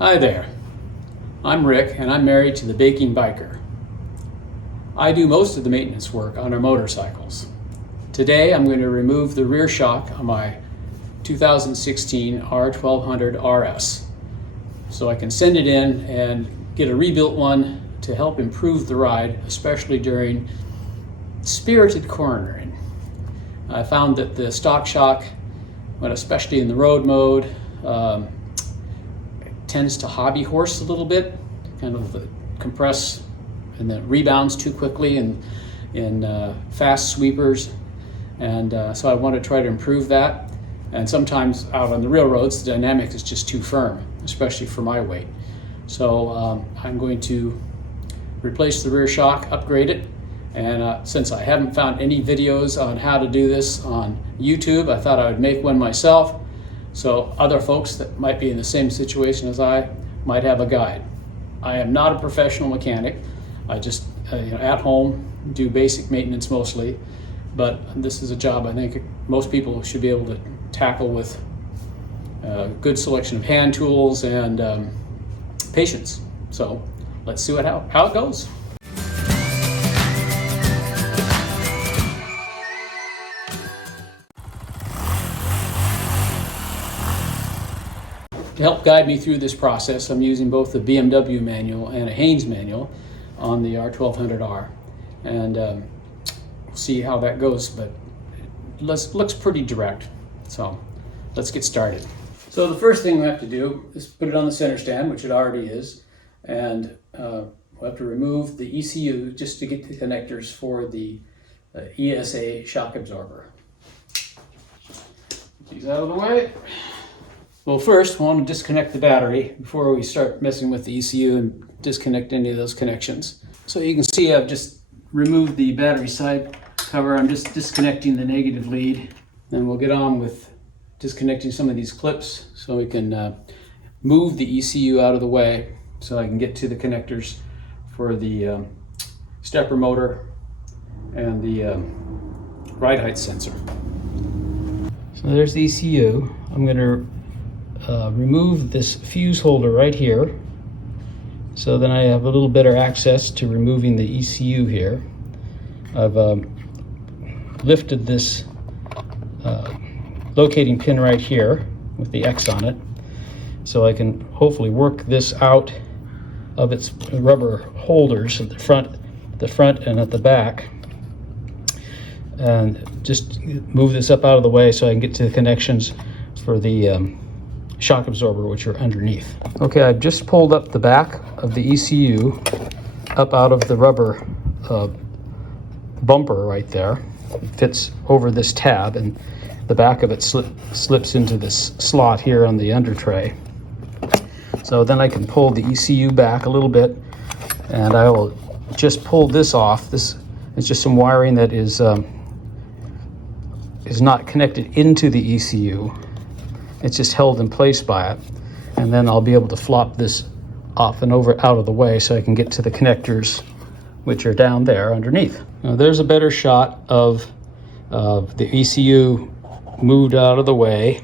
Hi there, I'm Rick and I'm married to the Baking Biker. I do most of the maintenance work on our motorcycles. Today I'm going to remove the rear shock on my 2016 R1200RS so I can send it in and get a rebuilt one to help improve the ride, especially during spirited cornering. I found that the stock shock, when especially in the road mode, tends to hobby horse a little bit, kind of compress and then rebounds too quickly in fast sweepers. And so I want to try to improve that. And sometimes out on the railroads, the dynamic is just too firm, especially for my weight. So I'm going to replace the rear shock, upgrade it. And since I haven't found any videos on how to do this on YouTube, I thought I would make one myself, so other folks that might be in the same situation as I might have a guide. I am not a professional mechanic. I just, at home, do basic maintenance mostly, but this is a job I think most people should be able to tackle with a good selection of hand tools and patience. So let's see how it goes. To help guide me through this process, I'm using both the BMW manual and a Haynes manual on the R1200R, and we'll see how that goes, but it looks pretty direct. So let's get started. So the first thing we have to do is put it on the center stand, which it already is, and we'll have to remove the ECU just to get the connectors for the ESA shock absorber. Get these out of the way. Well, first, I want to disconnect the battery before we start messing with the ECU and disconnect any of those connections. So you can see I've just removed the battery side cover. I'm just disconnecting the negative lead. Then we'll get on with disconnecting some of these clips so we can move the ECU out of the way so I can get to the connectors for the stepper motor and the ride height sensor. So there's the ECU. I'm going to remove this fuse holder right here, so then I have a little better access to removing the ECU here. I've lifted this locating pin right here with the X on it, so I can hopefully work this out of its rubber holders at the front and at the back, and just move this up out of the way so I can get to the connections for the shock absorber, which are underneath. Okay, I've just pulled up the back of the ECU up out of the rubber bumper right there. It fits over this tab, and the back of it slips into this slot here on the under tray. So then I can pull the ECU back a little bit, and I will just pull this off. This is just some wiring that is not connected into the ECU. It's just held in place by it, and then I'll be able to flop this off and over out of the way so I can get to the connectors, which are down there underneath. Now there's a better shot of the ECU moved out of the way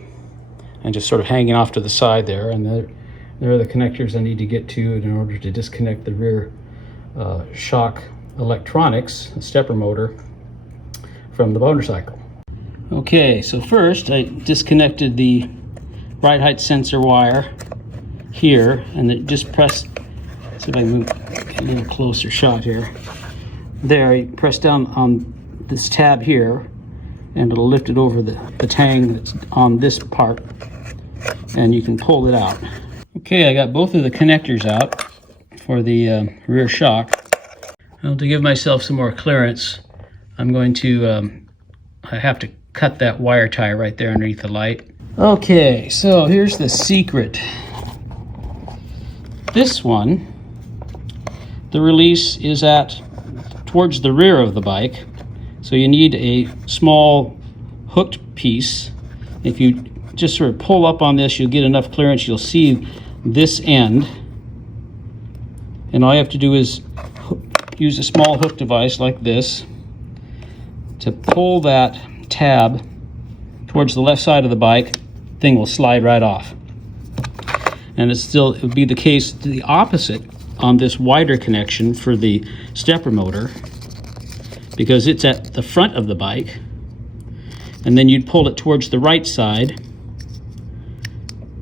and just sort of hanging off to the side there, and there are the connectors I need to get to in order to disconnect the rear shock electronics, the stepper motor, from the motorcycle. Okay, so first I disconnected the ride height sensor wire here, and it just pressed, see if I can get a little closer shot here. There, you press down on this tab here, and it'll lift it over the tang that's on this part, and you can pull it out. Okay, I got both of the connectors out for the rear shock. Well, to give myself some more clearance, I'm going to, I have to cut that wire tie right there underneath the light. Okay, so here's the secret. This one, the release is towards the rear of the bike, so you need a small hooked piece. If you just sort of pull up on this, you'll get enough clearance. You'll see this end, and all you have to do is use a small hook device like this to pull that tab towards the left side of the bike. Thing will slide right off. And it would be the case the opposite on this wider connection for the stepper motor, because it's at the front of the bike, and then you'd pull it towards the right side.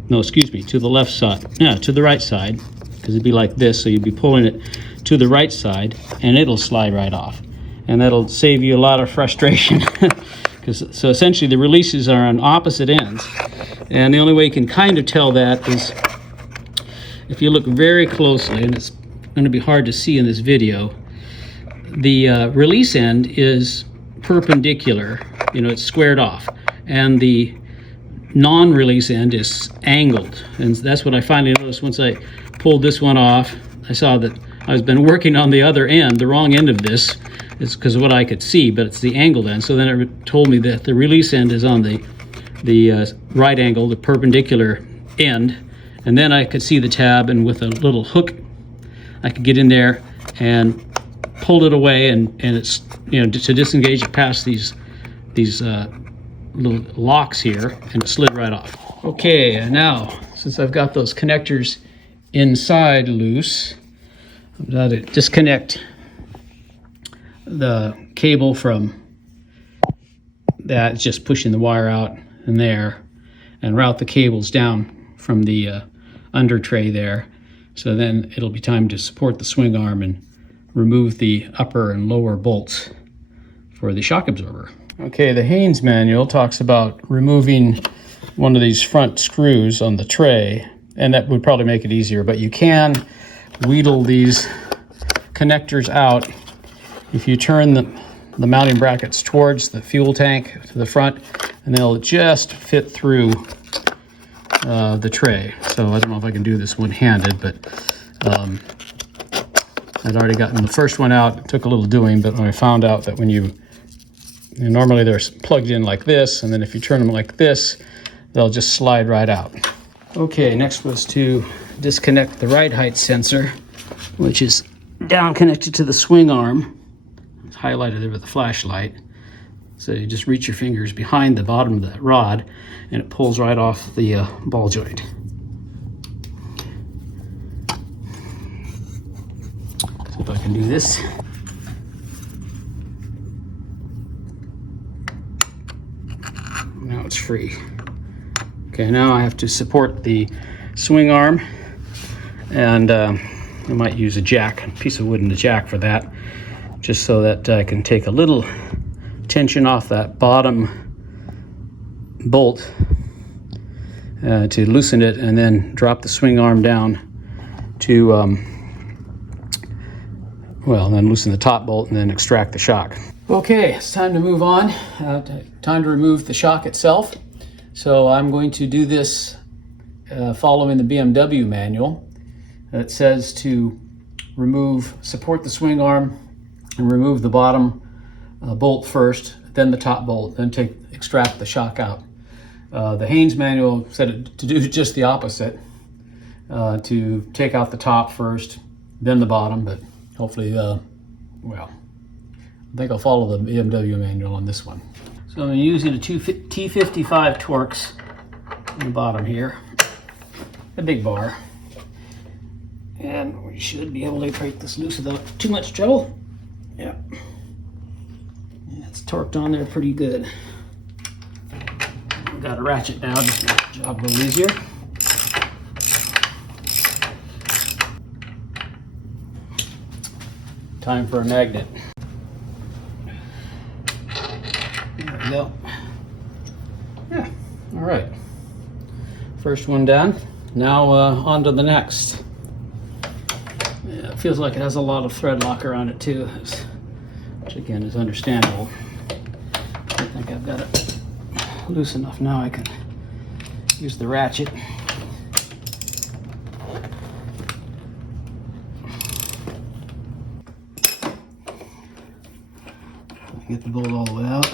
No, excuse me, to the left side. Yeah, to the right side, because it'd be like this, so you'd be pulling it to the right side, and it'll slide right off. And that'll save you a lot of frustration. So essentially the releases are on opposite ends. And the only way you can kind of tell that is if you look very closely, and it's going to be hard to see in this video, the release end is perpendicular, it's squared off, and the non-release end is angled. And that's what I finally noticed once I pulled this one off. I saw that I've been working on the other end, the wrong end of this. It's because of what I could see, but it's the angled end. So then it told me that the release end is on the right angle, the perpendicular end. And then I could see the tab, and with a little hook, I could get in there and pull it away, and it's, to disengage it past these little locks here, and it slid right off. Okay, and now, since I've got those connectors inside loose, I'm going to disconnect the cable from that. It's just pushing the wire out in there, and route the cables down from the under tray there. So then it'll be time to support the swing arm and remove the upper and lower bolts for the shock absorber. Okay, the Haynes manual talks about removing one of these front screws on the tray, and that would probably make it easier, but you can wheedle these connectors out if you turn the mounting brackets towards the fuel tank to the front, and they'll just fit through the tray. So I don't know if I can do this one-handed, but I'd already gotten the first one out. It took a little doing, but when I found out that when normally they're plugged in like this, and then if you turn them like this, they'll just slide right out. Okay, next was to disconnect the ride height sensor, which is down connected to the swing arm. It's highlighted there with a flashlight. So you just reach your fingers behind the bottom of that rod, and it pulls right off the ball joint. So if I can do this. Now it's free. Okay, now I have to support the swing arm, and I might use a jack, a piece of wood and a jack for that, just so that I can take a little tension off that bottom bolt to loosen it, and then drop the swing arm down to, then loosen the top bolt and then extract the shock. Okay, it's time to move on. Time to remove the shock itself. So I'm going to do this following the BMW manual. It says to support the swing arm and remove the bottom bolt first, then the top bolt, then extract the shock out. The Haynes manual said to do just the opposite, to take out the top first, then the bottom, but hopefully, I think I'll follow the BMW manual on this one. So I'm using a T55 Torx on the bottom here, a big bar. And we should be able to break this loose without too much trouble. Yeah. It's torqued on there pretty good. I've got a ratchet now, just to make the job a little easier. Time for a magnet. There we go. Yeah, all right. First one done. Now on to the next. Yeah, it feels like it has a lot of thread lock around it too, which again is understandable. I think I've got it loose enough now I can use the ratchet. Get the bolt all the way out.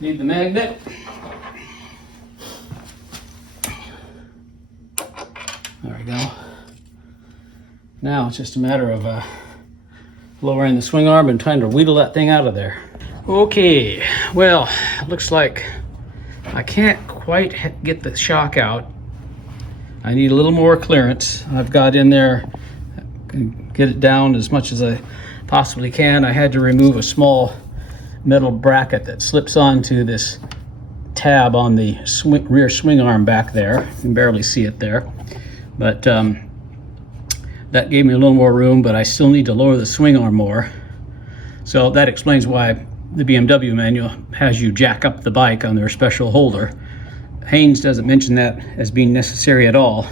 Need the magnet. There we go. Now it's just a matter of lowering the swing arm and trying to wheedle that thing out of there. Okay, well, looks like I can't quite get the shock out. I need a little more clearance. I've got in there, get it down as much as I possibly can. I had to remove a small metal bracket that slips onto this tab on the rear swing arm back there. You can barely see it there, but that gave me a little more room, but I still need to lower the swing arm more. So that explains why the BMW manual has you jack up the bike on their special holder. Haynes doesn't mention that as being necessary at all,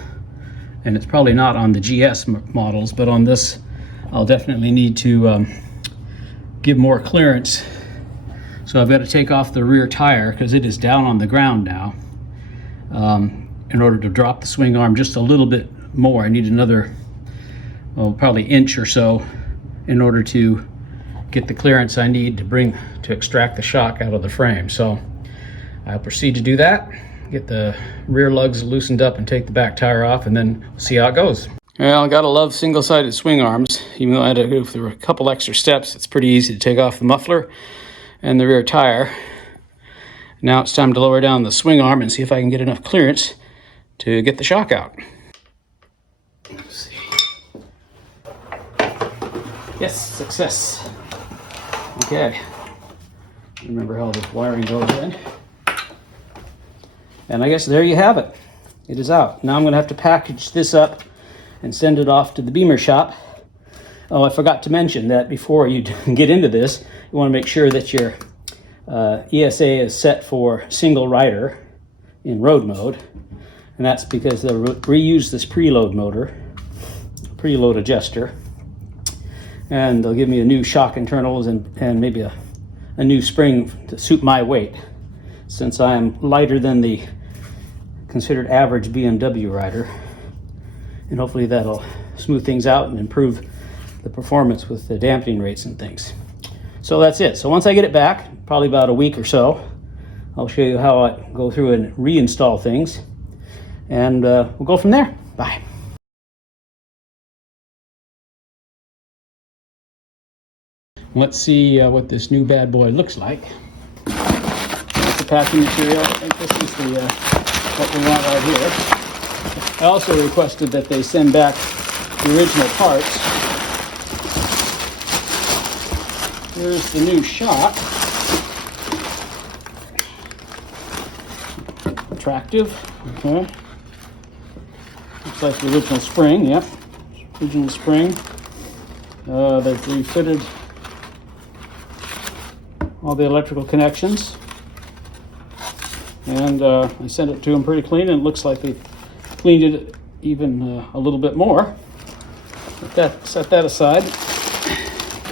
and it's probably not on the GS models, but on this I'll definitely need to give more clearance. So I've got to take off the rear tire because it is down on the ground now, in order to drop the swing arm just a little bit more. I need another, well, probably inch or so in order to get the clearance I need to extract the shock out of the frame. So I'll proceed to do that, get the rear lugs loosened up and take the back tire off, and then we'll see how it goes. Well, I gotta love single-sided swing arms. Even though I had to go through a couple extra steps, it's pretty easy to take off the muffler and the rear tire. Now it's time to lower down the swing arm and see if I can get enough clearance to get the shock out. Let's see. Yes, success. Okay. Remember how the wiring goes in. And I guess there you have it. It is out. Now I'm going to have to package this up and send it off to the Beamer shop. Oh, I forgot to mention that before you get into this, you want to make sure that your ESA is set for single rider in road mode. And that's because they'll reuse this preload motor, preload adjuster. And they'll give me a new shock internals and maybe a new spring to suit my weight, since I am lighter than the considered average BMW rider. And hopefully that'll smooth things out and improve the performance with the dampening rates and things. So that's it. So once I get it back, probably about a week or so, I'll show you how I go through and reinstall things, and we'll go from there. Bye. Let's see what this new bad boy looks like. That's the packing material. I think this is the what we want right here. I also requested that they send back the original parts. Here's the new shock. Attractive. Okay. Looks like the original spring. Yep. Original spring. They've refitted all the electrical connections. And I sent it to them pretty clean, and it looks like they cleaned it even a little bit more. Set that aside.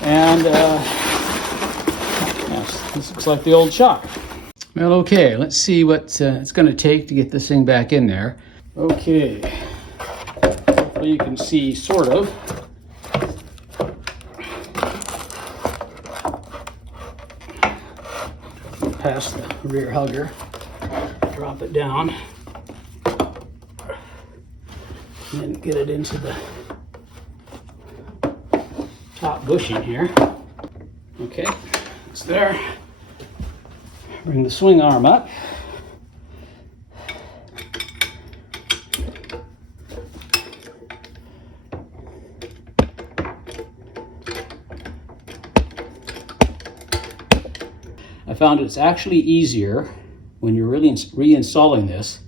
And yes, this looks like the old shock. Well, okay, let's see what it's going to take to get this thing back in there. Okay, hopefully you can see sort of. Past the rear hugger, drop it down, and then get it into the top bushing here. Okay, it's there. Bring the swing arm up. I found it's actually easier when you're really reinstalling this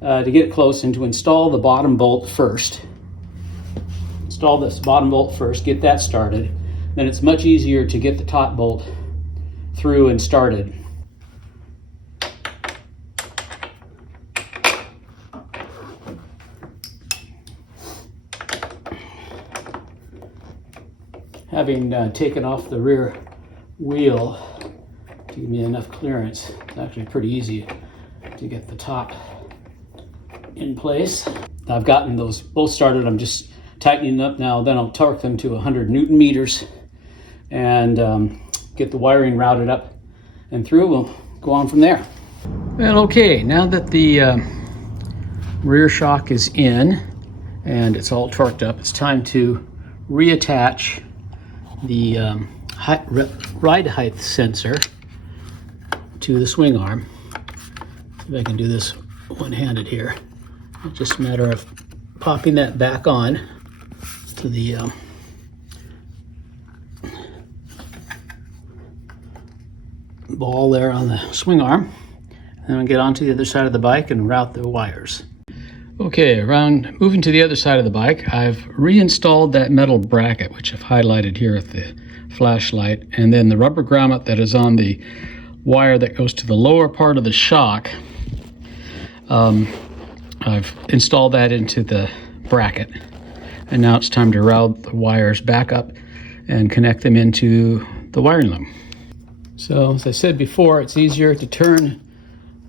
to get it close and to install the bottom bolt first. Install this bottom bolt first, get that started. Then it's much easier to get the top bolt through and started. Having taken off the rear wheel to give me enough clearance, it's actually pretty easy to get the top in place. I've gotten those both started. I'm just tightening them up now. Then I'll torque them to 100 Newton meters and get the wiring routed up and through. We'll go on from there. Well, okay, now that the rear shock is in and it's all torqued up, it's time to reattach the ride height sensor to the swing arm. See if I can do this one-handed here. It's just a matter of popping that back on to the ball there on the swing arm. And then I'll get onto the other side of the bike and route the wires. Okay, moving to the other side of the bike, I've reinstalled that metal bracket, which I've highlighted here with the flashlight, and then the rubber grommet that is on the wire that goes to the lower part of the shock. I've installed that into the bracket, and now it's time to route the wires back up and connect them into the wiring loom. So as I said before, it's easier to turn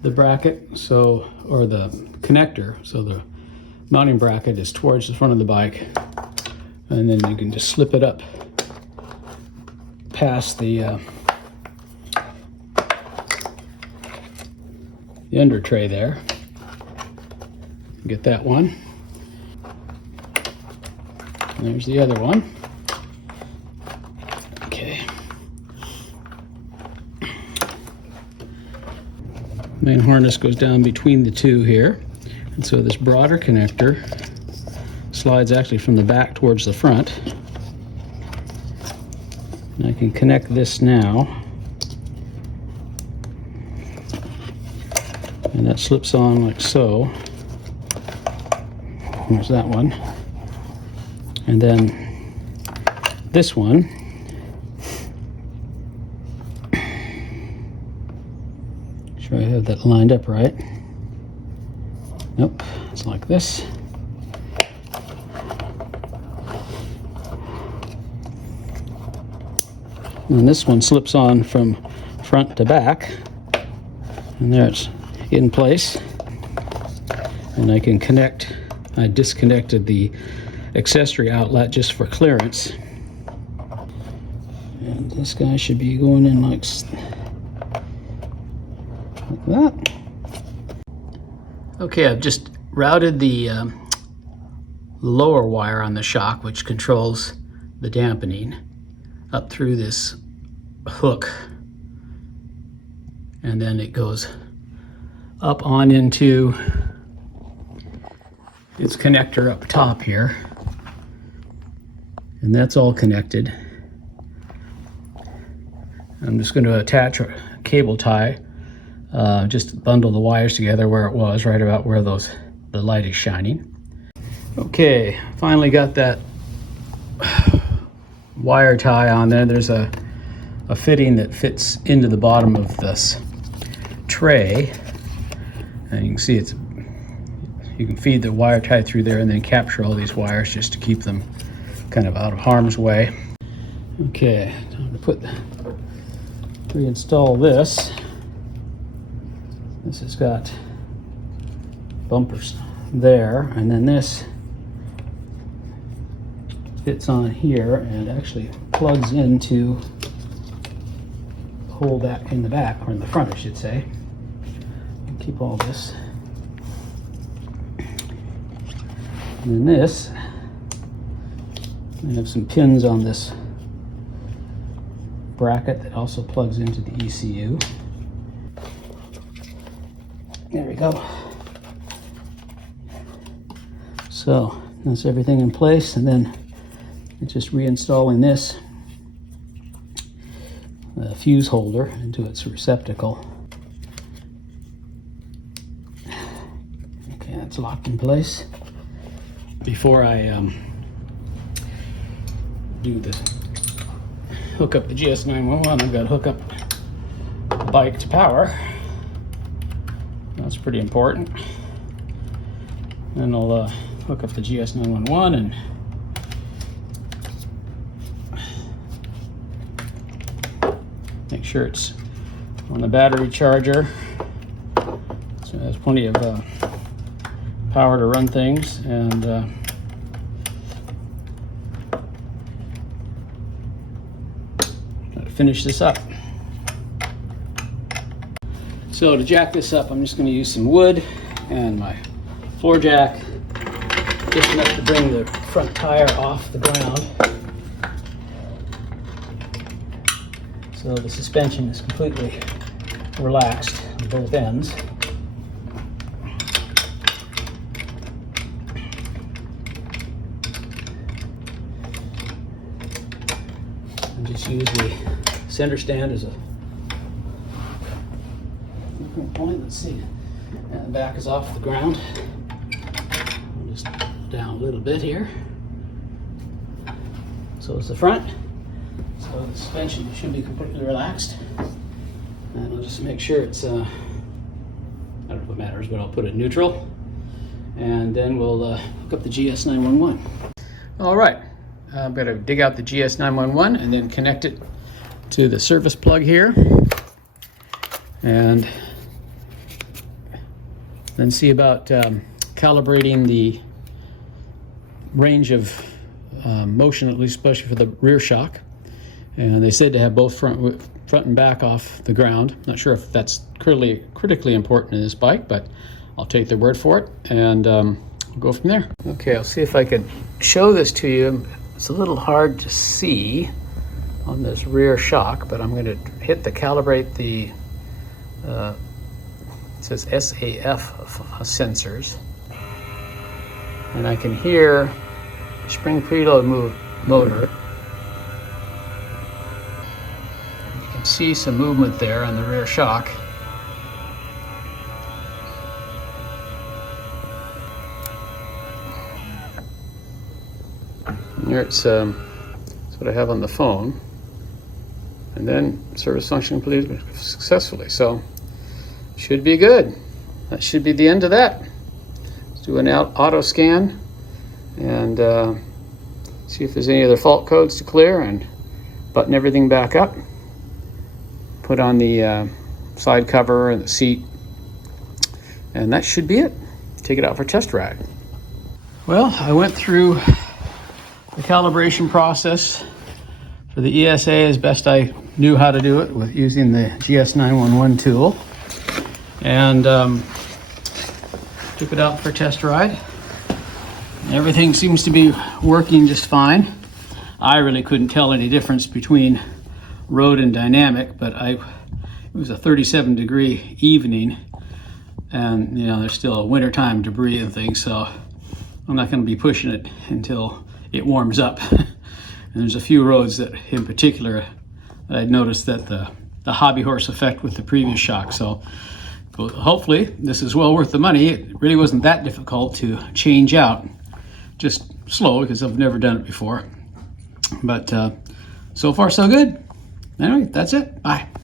the bracket or the connector, so the mounting bracket is towards the front of the bike, and then you can just slip it up past the under tray there. Get that one. And there's the other one. Okay. Main harness goes down between the two here. And so this broader connector slides actually from the back towards the front. And I can connect this now. And that slips on like so. There's that one. And then this one. Sure I have that lined up right. Nope, it's like this. And this one slips on from front to back. And there it's in place. And I can connect. I disconnected the accessory outlet just for clearance. And this guy should be going in like that. Okay, I've just routed the lower wire on the shock, which controls the dampening, up through this hook. And then it goes up on into its connector up top here, and that's all connected. I'm just going to attach a cable tie, just bundle the wires together where it was, right about where the light is shining. Okay, finally got that wire tie on there. There's a fitting that fits into the bottom of this tray, and you can see you can feed the wire tie through there and then capture all these wires just to keep them kind of out of harm's way. Okay, time to reinstall this. This has got bumpers there, and then this fits on here and actually plugs into the hole back in the back, or in the front I should say. Keep all this. And then this, I have some pins on this bracket that also plugs into the ECU. There we go. So that's everything in place, and then it's just reinstalling this fuse holder into its receptacle. Okay, that's locked in place. Before I hook up the GS911, I've got to hook up the bike to power. That's pretty important. Then I'll hook up the GS911 and make sure it's on the battery charger, so it has plenty of power to run things, and finish this up. So to jack this up, I'm just going to use some wood and my floor jack, just enough to bring the front tire off the ground. So the suspension is completely relaxed on both ends. just use the center stand as a point. Let's see. And the back is off the ground. I'll just down a little bit here. So is the front. So the suspension should be completely relaxed. And I'll just make sure it's, I don't know if it matters, but I'll put it neutral. And then we'll hook up the GS911. All right, I'm gonna dig out the GS911 and then connect it to the service plug here. And then see about calibrating the range of motion, at least especially for the rear shock. And they said to have both front and back off the ground. Not sure if that's critically important in this bike, but I'll take their word for it, and we'll go from there. Okay, I'll see if I can show this to you. It's a little hard to see on this rear shock, but I'm going to hit the calibrate the it says SAF sensors, and I can hear the spring preload motor. You can see some movement there on the rear shock. And here it's that's what I have on the phone, and then service function completed successfully. So should be good. That should be the end of that. Let's do an auto scan and see if there's any other fault codes to clear, and button everything back up. Put on the side cover and the seat, and that should be it. Take it out for a test ride. Well, I went through the calibration process for the ESA as best I knew how to do it with using the GS911 tool, and took it out for a test ride. Everything seems to be working just fine. I really couldn't tell any difference between road and dynamic, but it was a 37-degree evening, and there's still a wintertime debris and things, so I'm not going to be pushing it until it warms up. And there's a few roads that in particular that I'd noticed that the hobby horse effect with the previous shock. So hopefully this is well worth the money. It really wasn't that difficult to change out, just slow because I've never done it before, but so far so good. Anyway, that's it. Bye.